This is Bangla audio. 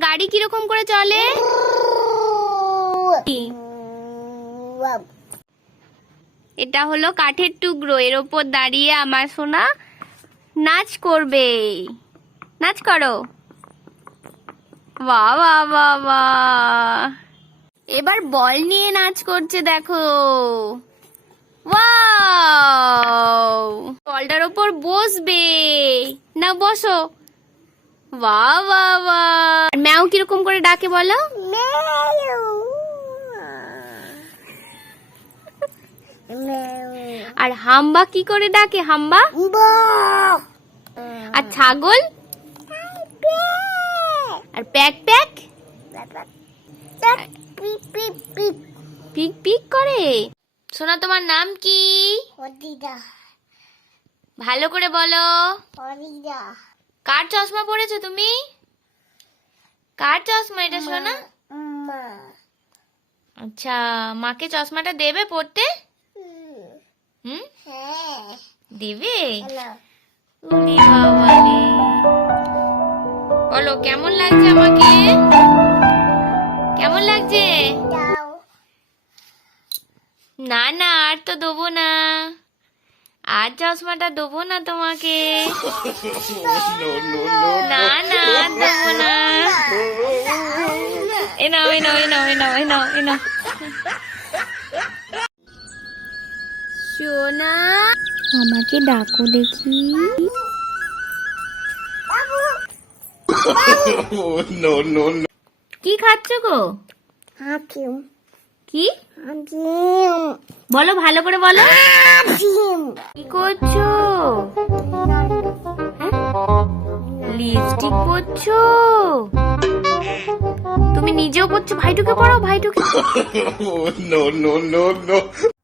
গাড়ি কীরকম করে চলে? এটা হলো কাঠের টুকরো এর ওপর দাঁড়িয়ে আমার সোনা নাচ করবে। নাচ করো। বাহ বাহ বাহ এবার বল নিয়ে নাচ করছে দেখো। বলটার ওপর বসবে। না বসো। বাহ বাহ আর ম্যাও কীরকম করে ডাকে বলো? আর হাম্বা কি করে ডাকে হাম্বা? আর ছাগল? আর প্যাক প্যাক? পিক পিক করে। সোনা তোমার নাম কি? ভালো করে বলো। কার চশমা পড়েছো তুমি? কার চশমা? এটা সোনা আচ্ছা মাকে চশমাটা দেবে পড়তে? হুম? দিবে? উরি বাবারে বলো কেমন লাগছে আমাকে? কেমন লাগছে? না না আর তো দেবো না। আর চশমাটা দেবো না তোমাকে। না না আর দেবো না। এ নাও এ নাও এ নাও এ নাও এ নাও এ নাও। সোনা। আমাকে ডাকো দেখি। Oh. কি খাচ্ছ গো? কি? বলো ভালো করে বলো। কি করছ? লিপস্টিক পরছো? তুমি নিজেও পরছো? ভাইটুকে পড়ো ভাইটুকে নো নো নো no.